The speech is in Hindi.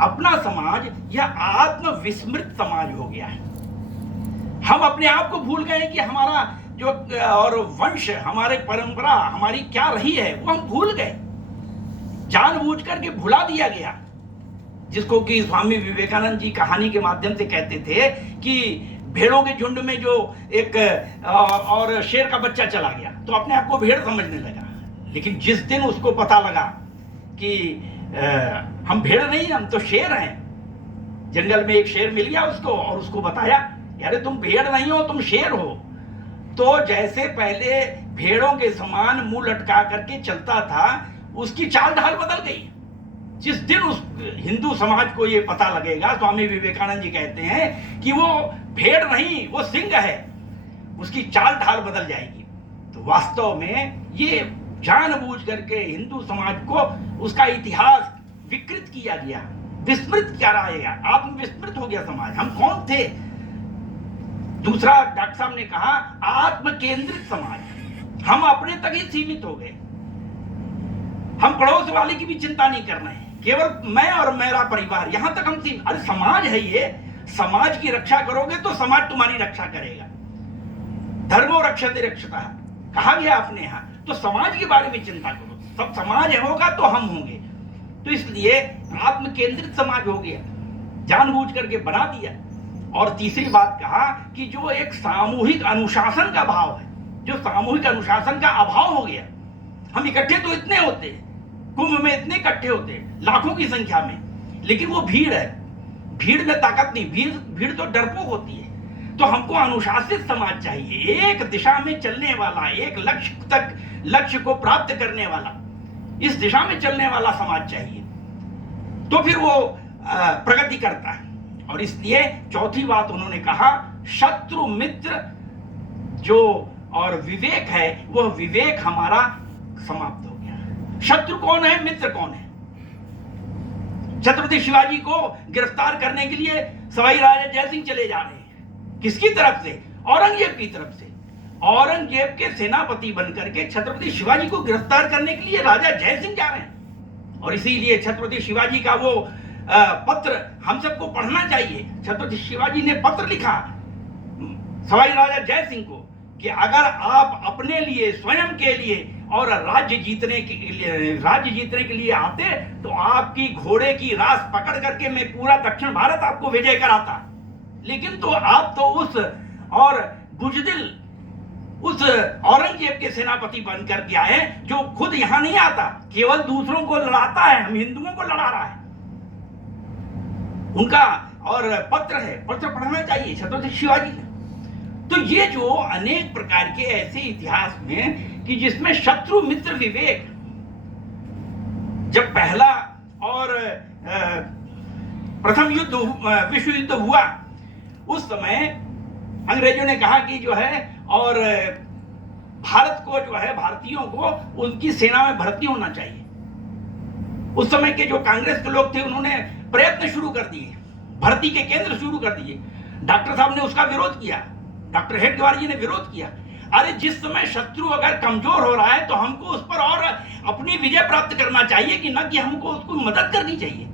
अपना समाज यह आत्म विस्मृत समाज हो गया है। हम अपने आप को भूल गए कि हमारा जो और वंश, हमारे परंपरा हमारी क्या रही है वो हम भूल गए, जानबूझ करके भुला दिया गया। जिसको कि स्वामी विवेकानंद जी कहानी के माध्यम से कहते थे कि भेड़ों के झुंड में जो एक और शेर का बच्चा चला गया तो अपने आप को भेड़ समझने लगा, लेकिन जिस दिन उसको पता लगा कि हम भेड़ नहीं, हम तो शेर हैं, जंगल में एक शेर मिल गया उसको और उसको बताया यार तुम भेड़ नहीं हो, तुम शेर हो, तो जैसे पहले भेड़ों के समान मुंह लटका करके चलता था उसकी चाल ढाल बदल गई। जिस दिन उस हिंदू समाज को ये पता लगेगा, स्वामी विवेकानंद जी कहते हैं कि वो भेड़ नहीं वो सिंह है, उसकी चाल ढाल बदल जाएगी। तो वास्तव में ये जानबूझ करके हिंदू समाज को उसका इतिहास विकृत किया गया, विस्मृत किया रहेगा, आत्मविस्मृत हो गया समाज। हम कौन थे? दूसरा डॉक्टर साहब ने कहा आत्म केंद्रित समाज, हम अपने तक ही सीमित हो गए, हम पड़ोस वाले की भी चिंता नहीं कर रहे हैं, केवल मैं और मेरा परिवार, यहां तक हम सीमित। अरे समाज है ये, समाज की रक्षा करोगे तो समाज तुम्हारी रक्षा करेगा। धर्मो रक्षते रक्षता कहा गया अपने यहां, तो समाज के बारे में चिंता करो, सब समाज होगा तो हम होंगे। तो इसलिए आत्म केंद्रित समाज हो गया, जानबूझ करके बना दिया। और तीसरी बात कहा कि जो एक सामूहिक अनुशासन का भाव है, जो सामूहिक अनुशासन का अभाव हो गया। हम इकट्ठे तो इतने होते हैं, कुंभ में इतने इकट्ठे होते हैं लाखों की संख्या में, लेकिन वो भीड़ है, भीड़ में ताकत नहीं, भीड़ तो डरपोक होती है। तो हमको अनुशासित समाज चाहिए, एक दिशा में चलने वाला, एक लक्ष्य को प्राप्त करने वाला, इस दिशा में चलने वाला समाज चाहिए, तो फिर वो प्रगति करता है। और इसलिए चौथी बात उन्होंने कहा शत्रु मित्र जो और विवेक है, वह विवेक हमारा समाप्त हो गया। शत्रु कौन है, मित्र कौन है? छत्रपति शिवाजी को गिरफ्तार करने के लिए सवाई राजा जयसिंह चले जा रहे हैं, किसकी तरफ से? औरंगजेब की तरफ से। औरंगजेब के सेनापति बनकर के छत्रपति शिवाजी को गिरफ्तार करने के लिए राजा जयसिंह जा रहे हैं। और इसीलिए छत्रपति शिवाजी का वो पत्र हम सबको पढ़ना चाहिए। छत्रपति शिवाजी ने पत्र लिखा सवाई राजा जयसिंह को कि अगर आप अपने लिए, स्वयं के लिए और राज्य जीतने के लिए आते तो आपकी घोड़े की रास पकड़ करके मैं पूरा दक्षिण भारत आपको विजय कराता, लेकिन तो आप तो उस और बुजदिल उस औरंगजेब के सेनापति बनकर के आए जो खुद यहां नहीं आता, केवल दूसरों को लड़ाता है, हम हिंदुओं को लड़ा रहा है। उनका और पत्र है, पत्र पढ़ना चाहिए छत्रपति शिवाजी ने। तो ये जो अनेक प्रकार के ऐसे इतिहास में कि जिसमें शत्रु मित्र विवेक, जब पहला और प्रथम युद्ध, विश्व युद्ध हुआ, उस समय अंग्रेजों ने कहा कि जो है और भारत को जो है, भारतीयों को उनकी सेना में भर्ती होना चाहिए। उस समय के जो कांग्रेस के लोग थे उन्होंने प्रयत्न शुरू कर दिए, भर्ती के केंद्र शुरू कर दिए। डॉक्टर साहब ने उसका विरोध किया, डॉक्टर हेडगेवार जी ने विरोध किया। अरे जिस समय शत्रु अगर कमजोर हो रहा है तो हमको उस पर और अपनी विजय प्राप्त करना चाहिए कि न कि हमको उसको मदद करनी चाहिए।